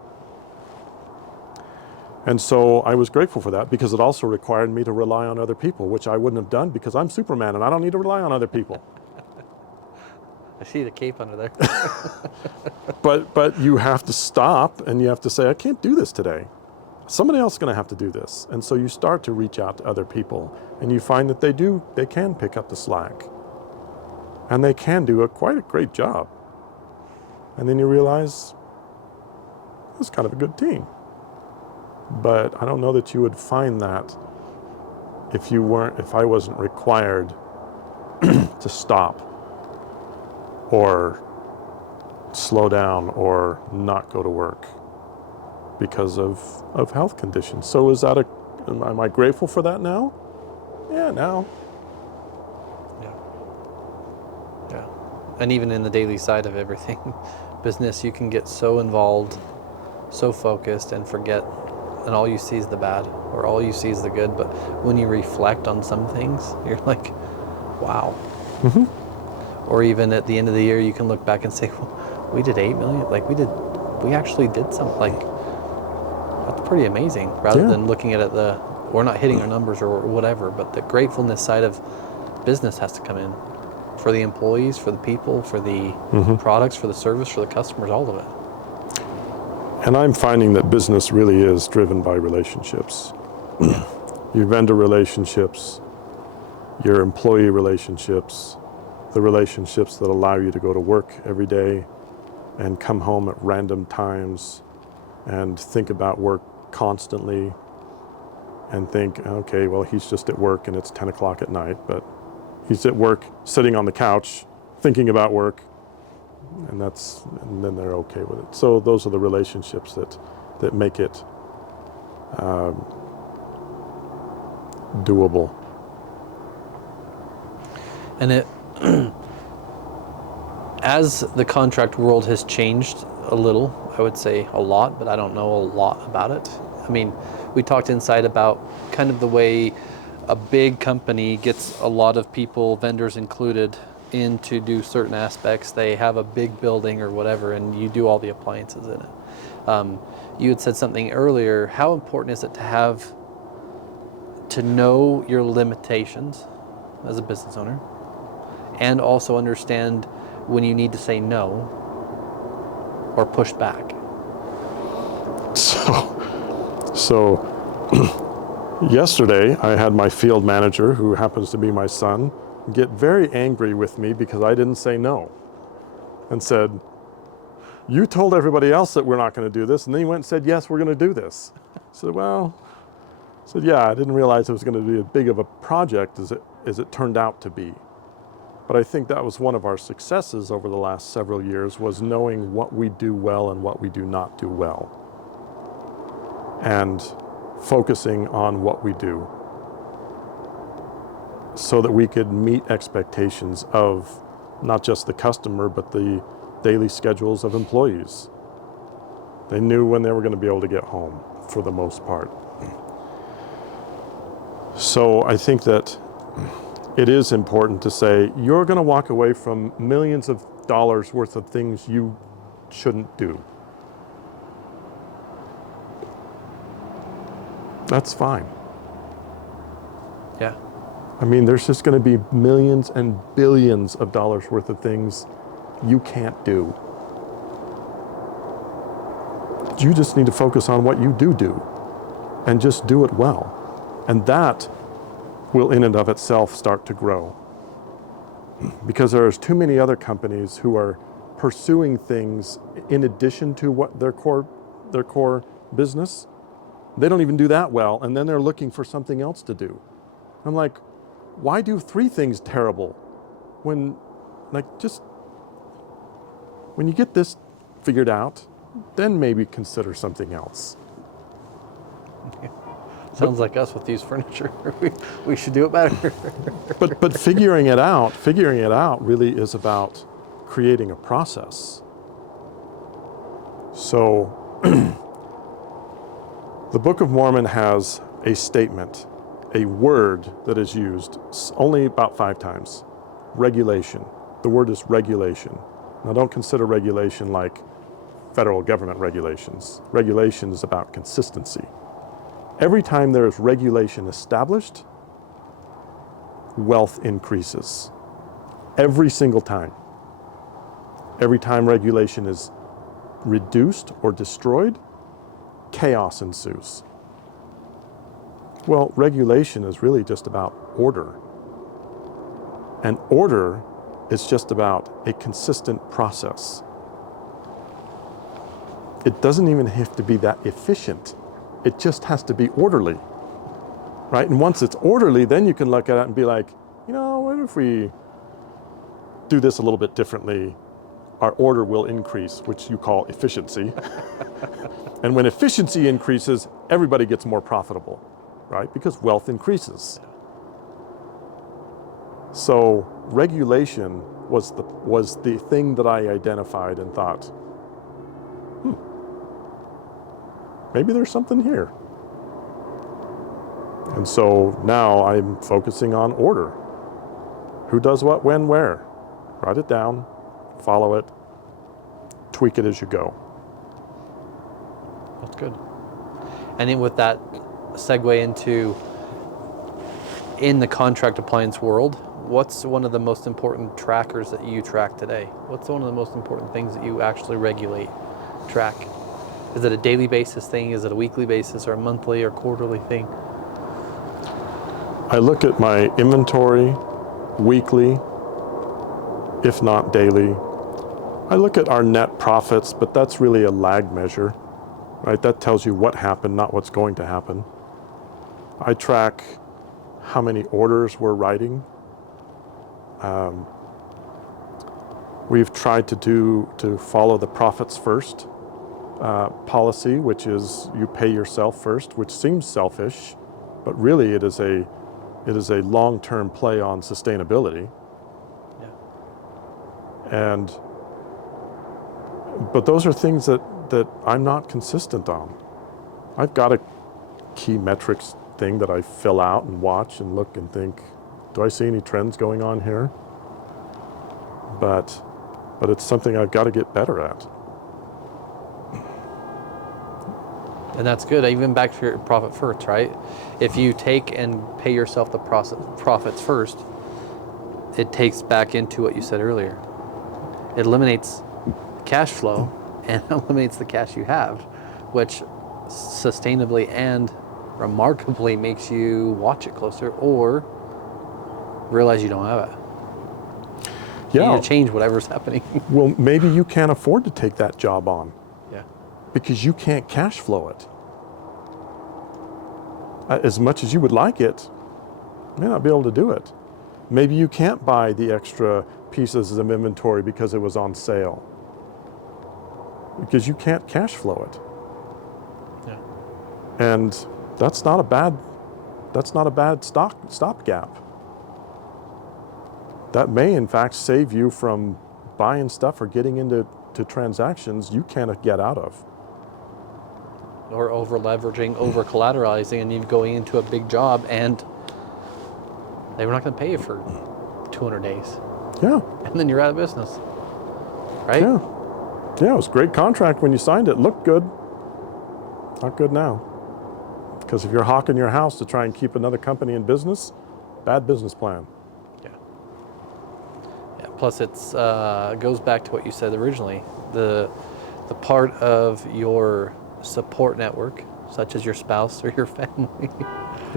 And so I was grateful for that because it also required me to rely on other people, which I wouldn't have done because I'm Superman and I don't need to rely on other people. I see the cape under there. But you have to stop and you have to say, I can't do this today. Somebody else is going to have to do this. And so you start to reach out to other people and you find that they can pick up the slack. And they can do quite a great job. And then you realize, it's kind of a good team. But I don't know that you would find that if I wasn't required to stop or slow down or not go to work because of health conditions. So am I grateful for that now? Yeah, now. Yeah. And even in the daily side of everything, business, you can get so involved, so focused and forget, and all you see is the bad or all you see is the good. But when you reflect on some things, you're like, wow. Mm-hmm. Or even at the end of the year, you can look back and say, well, we did 8 million. Like we actually did something. Like, that's pretty amazing. Rather than looking at it, we're not hitting our numbers or whatever, but the gratefulness side of business has to come in for the employees, for the people, for the products, for the service, for the customers, all of it. And I'm finding that business really is driven by relationships. Your vendor relationships, your employee relationships, the relationships that allow you to go to work every day and come home at random times and think about work constantly and think, okay, well, he's just at work and it's 10 o'clock at night, but he's at work sitting on the couch thinking about work, and then they're okay with it. So those are the relationships that make it doable. And it, as the contract world has changed a little, I would say a lot, but I don't know a lot about it. I mean, we talked inside about kind of the way a big company gets a lot of people, vendors included, in to do certain aspects. They have a big building or whatever, and you do all the appliances in it. You had said something earlier. How important is it to know your limitations as a business owner, and also understand when you need to say no or push back? So yesterday I had my field manager, who happens to be my son, get very angry with me because I didn't say no, and said, you told everybody else that we're not going to do this, and then you went and said, yes, we're going to do this. I said, yeah, I didn't realize it was going to be as big of a project as it turned out to be. But I think that was one of our successes over the last several years, was knowing what we do well and what we do not do well, and focusing on what we do so that we could meet expectations of not just the customer, but the daily schedules of employees. They knew when they were going to be able to get home. for the most part. So I think that it is important to say, you're going to walk away from millions of dollars worth of things you shouldn't do. That's fine. Yeah. I mean, there's just going to be millions and billions of dollars worth of things you can't do. You just need to focus on what you do and just do it well. And that will in and of itself start to grow. Because there's too many other companies who are pursuing things in addition to what their core business. They don't even do that well, and then they're looking for something else to do. I'm like, why do 3 things terrible when, just when you get this figured out, then maybe consider something else. Sounds like us with used furniture. we should do it better. But figuring it out really is about creating a process. So the Book of Mormon has a statement, a word that is used only about 5 times. Regulation. The word is regulation. Now don't consider regulation like federal government regulations. Regulation is about consistency. Every time there is regulation established, wealth increases. Every single time. Every time regulation is reduced or destroyed, chaos ensues. Well, regulation is really just about order. And order is just about a consistent process. It doesn't even have to be that efficient. It just has to be orderly, right? And once it's orderly, then you can look at it and be like, what if we do this a little bit differently? Our order will increase, which you call efficiency. And when efficiency increases, everybody gets more profitable, right? Because wealth increases. So regulation was the thing that I identified and thought, maybe there's something here. And so now I'm focusing on order. Who does what, when, where? Write it down, follow it, tweak it as you go. That's good. And then with that segue into, in the contract appliance world, what's one of the most important trackers that you track today? What's one of the most important things that you actually regulate, track? Is it a daily basis thing? Is it a weekly basis or a monthly or quarterly thing? I look at my inventory weekly, if not daily. I look at our net profits, but that's really a lag measure, right? That tells you what happened, not what's going to happen. I track how many orders we're writing. We've tried to follow the profits first policy, which is you pay yourself first, which seems selfish, but really it is a long-term play on sustainability. Yeah. But those are things that I'm not consistent on. I've got a key metrics thing that I fill out and watch and look and think, do I see any trends going on here? But it's something I've got to get better at. And that's good. Even back to your profit first, right? If you take and pay yourself the profits first, it takes back into what you said earlier. It eliminates cash flow and eliminates the cash you have, which sustainably and remarkably makes you watch it closer or realize you don't have it. You need to change whatever's happening. Well, maybe you can't afford to take that job on. Yeah. Because you can't cash flow it. As much as you would like it, you may not be able to do it. Maybe you can't buy the extra pieces of inventory because it was on sale. Because you can't cash flow it. Yeah. And that's not a bad stopgap. That may in fact save you from buying stuff or getting into transactions you can't get out of. or over leveraging, over collateralizing, and you're going into a big job and they were not going to pay you for 200 days. Yeah. And then you're out of business. Right? Yeah. Yeah, it was a great contract when you signed it. Looked good. Not good now. Because if you're hawking your house to try and keep another company in business, bad business plan. Yeah. Yeah. Plus, it's goes back to what you said originally. The part of your support network, such as your spouse or your family,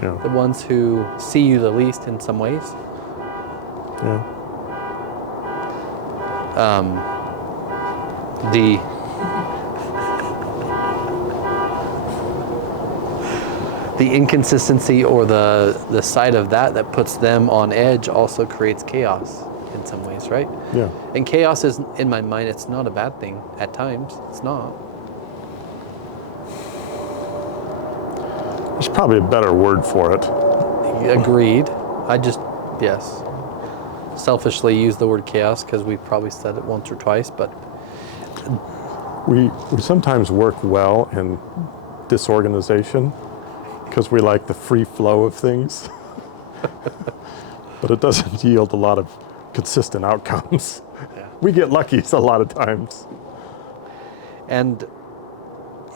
Yeah. the ones who see you the least in some ways. Yeah. The inconsistency or the side of that puts them on edge also creates chaos in some ways, right? Yeah. And chaos is, in my mind, it's not a bad thing at times. It's not. There's probably a better word for it. Agreed. Yes. Selfishly use the word chaos because we probably said it once or twice, but We sometimes work well in disorganization because we like the free flow of things. But it doesn't yield a lot of consistent outcomes. yeah. We get lucky a lot of times. And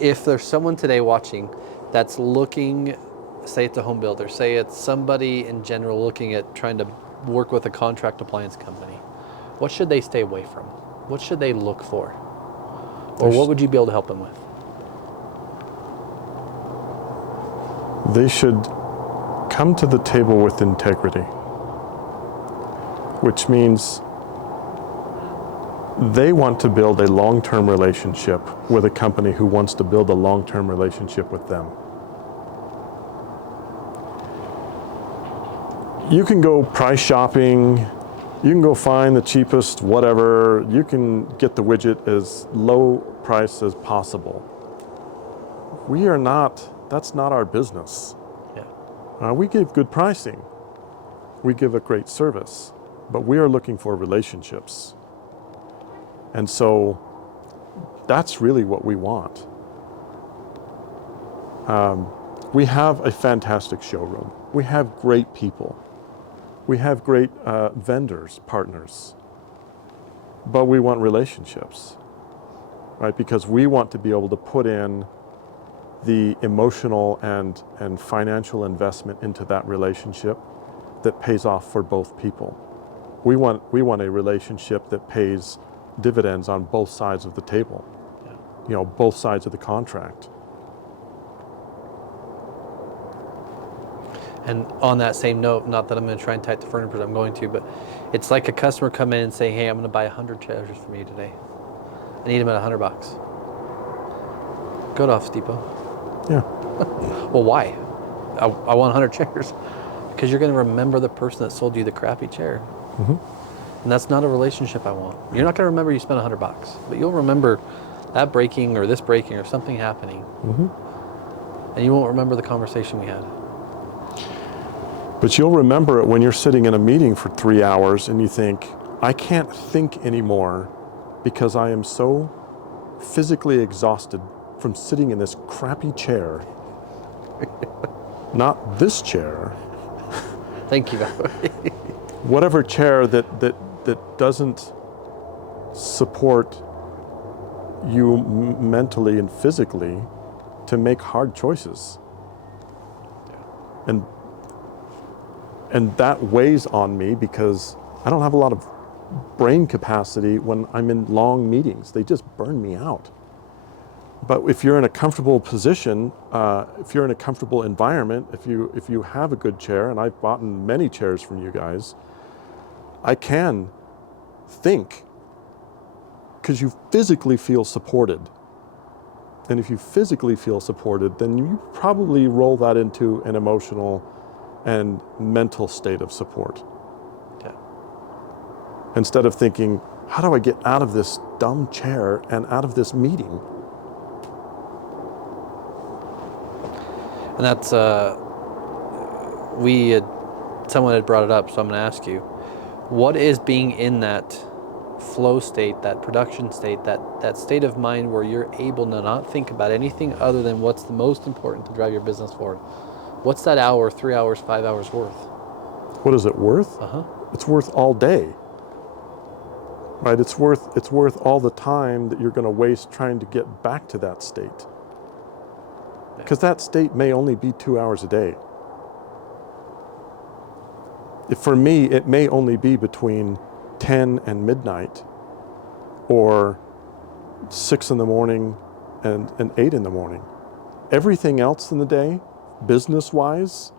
if there's someone today watching that's looking, say it's a home builder, say it's somebody in general looking at trying to work with a contract appliance company, what should they stay away from? What should they look for? Or what would you be able to help them with? They should come to the table with integrity, which means they want to build a long-term relationship with a company who wants to build a long-term relationship with them. You can go price shopping, you can go find the cheapest whatever, you can get the widget as low price as possible. That's not our business. Yeah. We give good pricing, we give a great service, but we are looking for relationships. And so that's really what we want. We have a fantastic showroom. We have great people. We have great vendors, partners. But we want relationships, right? Because we want to be able to put in the emotional and financial investment into that relationship that pays off for both people. We want a relationship that pays dividends on both sides of the table, both sides of the contract. And on that same note, not that I'm going to try and type the furniture, but I'm going to, but it's like a customer come in and say, hey, I'm going to buy 100 chairs from you today. I need them at $100. Go to Office Depot. Yeah. Well, why? I want 100 chairs. Because you're going to remember the person that sold you the crappy chair. Mm-hmm. And that's not a relationship I want. You're not going to remember you spent $100, but you'll remember that breaking or this breaking or something happening. Mm-hmm. And you won't remember the conversation we had. But you'll remember it when you're sitting in a meeting for 3 hours and you think, I can't think anymore because I am so physically exhausted from sitting in this crappy chair. Not this chair. Thank you. Whatever chair that doesn't support you mentally and physically to make hard choices. And that weighs on me because I don't have a lot of brain capacity when I'm in long meetings. They just burn me out. But if you're in a comfortable position, if you're in a comfortable environment, if you have a good chair, and I've bought many chairs from you guys, I can think because you physically feel supported. And if you physically feel supported, then you probably roll that into an emotional and mental state of support. Yeah. Instead of thinking, how do I get out of this dumb chair and out of this meeting? And that's, someone had brought it up, so I'm going to ask you, what is being in that flow state, that production state, that state of mind where you're able to not think about anything other than what's the most important to drive your business forward. What's that hour, 3 hours, 5 hours worth? What is it worth? Uh-huh. It's worth all day. Right? It's worth all the time that you're going to waste trying to get back to that state. Because that state may only be 2 hours a day. For me, it may only be between 10 and midnight, or 6 in the morning and 8 in the morning. Everything else in the day, business-wise,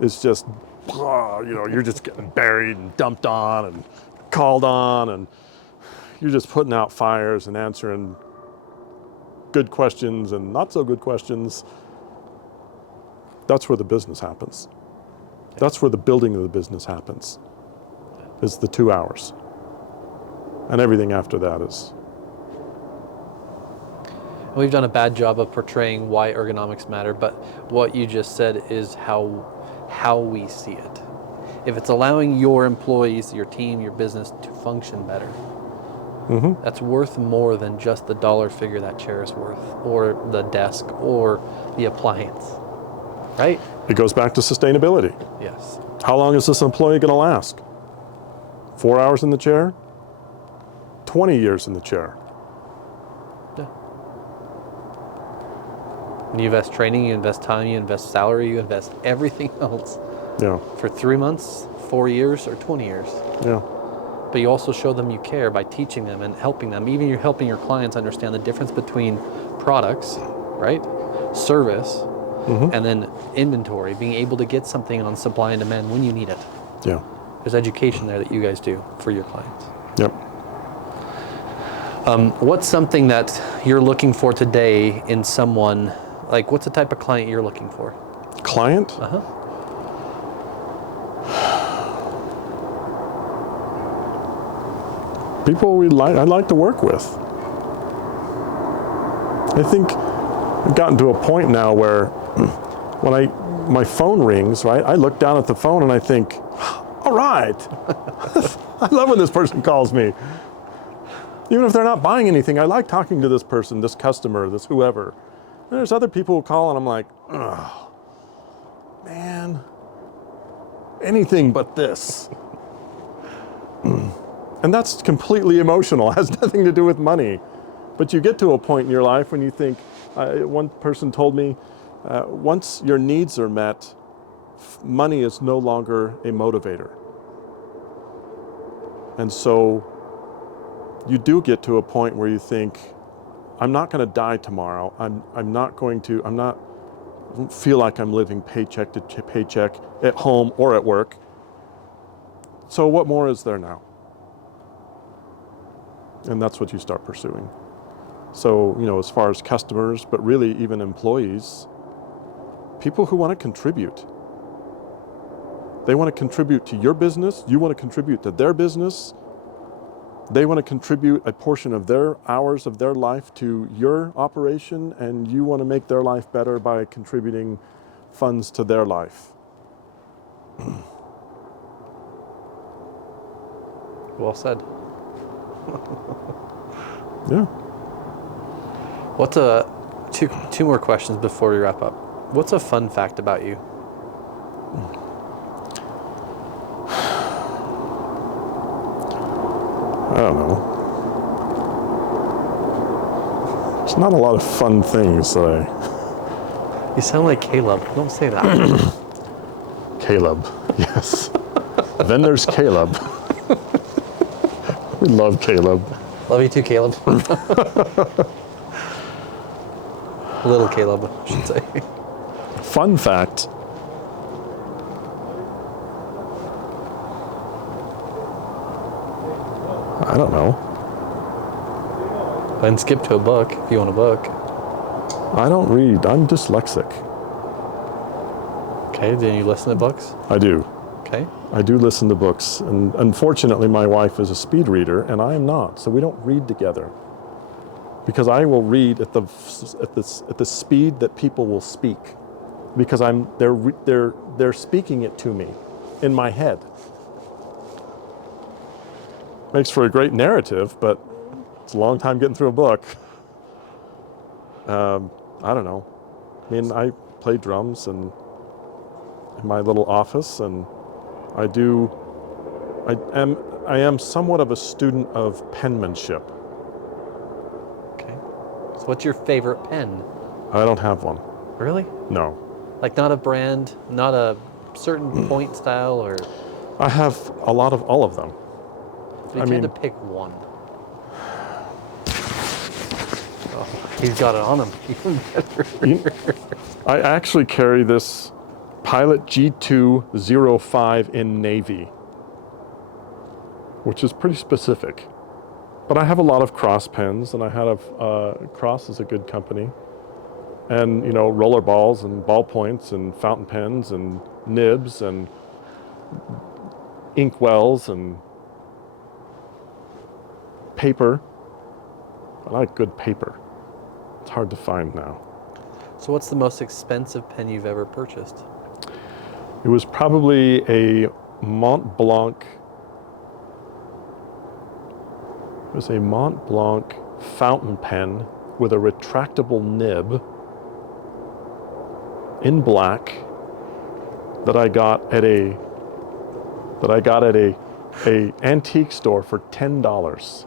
is just, you're just getting buried and dumped on and called on, and you're just putting out fires and answering good questions and not so good questions. That's where the business happens. That's where the building of the business happens, is the 2 hours. And everything after that is. We've done a bad job of portraying why ergonomics matter, but what you just said is how we see it. If it's allowing your employees, your team, your business to function better, that's worth more than just the dollar figure that chair is worth, or the desk, or the appliance, right? It goes back to sustainability. Yes. How long is this employee going to last? 4 hours in the chair? 20 years in the chair? Yeah. You invest training, you invest time, you invest salary, you invest everything else. Yeah. For 3 months, 4 years, or 20 years. Yeah. But you also show them you care by teaching them and helping them. Even you're helping your clients understand the difference between products, right? Service, and then inventory, being able to get something on supply and demand when you need it. Yeah. There's education there that you guys do for your clients. Yep. What's something that you're looking for today in someone, like what's the type of client you're looking for? Client? People I like to work with. I think I've gotten to a point now where when my phone rings, right, I look down at the phone and I think, all right, I love when this person calls me. Even if they're not buying anything, I like talking to this person, this customer, this whoever. And there's other people who call and I'm like, oh, man, anything but this. And that's completely emotional, has nothing to do with money. But you get to a point in your life when you think, one person told me, once your needs are met, money is no longer a motivator. And so you do get to a point where you think, I'm not going to die tomorrow. I don't feel like I'm living paycheck to paycheck at home or at work. So what more is there now? And that's what you start pursuing. So, as far as customers, but really even employees, people who want to contribute. They want to contribute to your business. You want to contribute to their business. They want to contribute a portion of their hours of their life to your operation, and you want to make their life better by contributing funds to their life. Well said. Yeah. What's two more questions before we wrap up. What's a fun fact about you? I don't know. There's not a lot of fun things that You sound like Caleb. Don't say that. Caleb, yes. Then there's Caleb. We love Caleb. Love you too, Caleb. Little Caleb, I should say. Fun fact. I don't know. And skip to a book if you want a book. I don't read. I'm dyslexic. Okay, then you listen to books? I do. Okay. I do listen to books. And unfortunately, my wife is a speed reader and I am not. So we don't read together. Because I will read at the speed that people will speak. Because they're speaking it to me in my head. Makes for a great narrative, but it's a long time getting through a book. I don't know. I mean, I play drums and in my little office, and I am somewhat of a student of penmanship. Okay. So what's your favorite pen? I don't have one. Really? No. Like not a brand, not a certain point style, or I have a lot of all of them. if you had to pick one. Oh, he's got it on him. Even better. I actually carry this Pilot G205 in Navy, which is pretty specific. But I have a lot of Cross pens, and I have Cross is a good company. And, you know, roller balls and ballpoints and fountain pens and nibs and ink wells and paper. I like good paper. It's hard to find now. So what's the most expensive pen you've ever purchased? It was probably a Mont Blanc. It was a Mont Blanc fountain pen with a retractable nib in black that I got at a antique store for $10.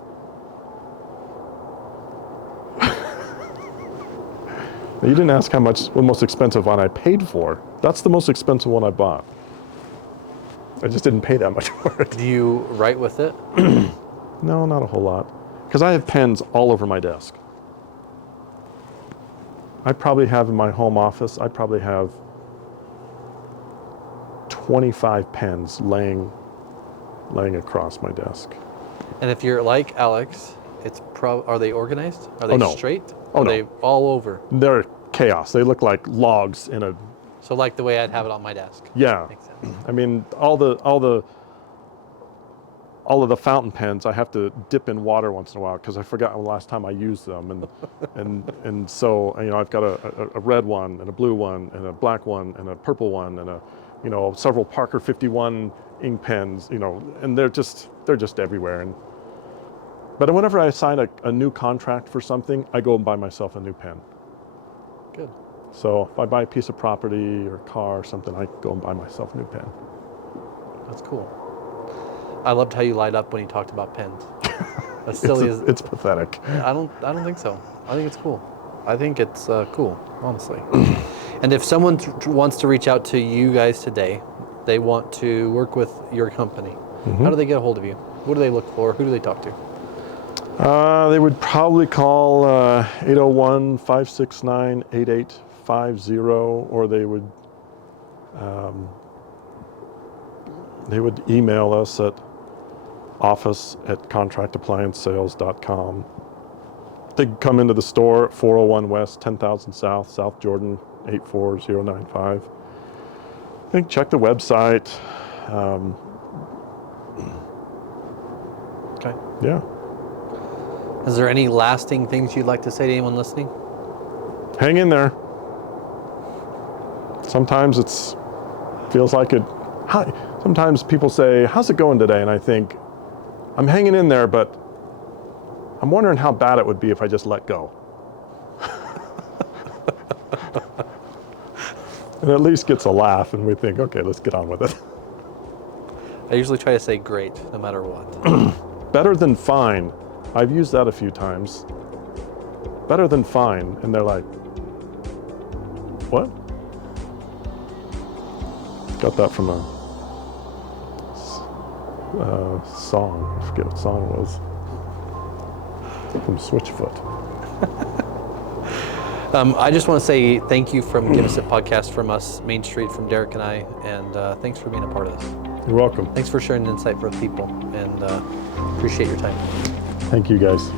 Now, you didn't ask how much the most expensive one I paid for. That's the most expensive one I bought. I just didn't pay that much for it. Do you write with it? No, not a whole lot. Because I have pens all over my desk. I probably have in my home office, I probably have 25 pens laying across my desk. And if you're like Alex, are they organized? Are they no. straight? Oh, Are no. they all over? They're chaos. They look like logs in a, So like the way I'd have it on my desk. yeah. Makes sense. I mean, all of the fountain pens, I have to dip in water once in a while because I forgot the last time I used them, and so, you know, I've got a red one and a blue one and a black one and a purple one and several Parker 51 ink pens, and they're just everywhere. But whenever I sign a new contract for something, I go and buy myself a new pen. Good. So if I buy a piece of property or a car or something, I go and buy myself a new pen. That's cool. I loved how you light up when you talked about pens. As silly as it's pathetic. I don't think so. I think it's cool. I think it's cool, honestly. And if someone wants to reach out to you guys today, they want to work with your company. How do they get a hold of you? What do they look for? Who do they talk to? They would probably call 801-569-8850, or they would email us at office@contractappliancesales.com. They can come into the store at 401 West, 10,000 South, South Jordan, 84095. I think check the website. Okay. Yeah. Is there any lasting things you'd like to say to anyone listening? Hang in there. Sometimes feels like it. Hi. Sometimes people say, "How's it going today?" And I think, I'm hanging in there, but I'm wondering how bad it would be if I just let go. And at least gets a laugh, and we think, okay, let's get on with it. I usually try to say great, no matter what. Better than fine. I've used that a few times. Better than fine. And they're like, what? Got that from a song. I forget what song it was. From Switchfoot. I just want to say thank you from Give Us It podcast from us, Main Street, from Derek and I, and thanks for being a part of this. You're welcome. Thanks for sharing insight for people, and appreciate your time. Thank you, guys.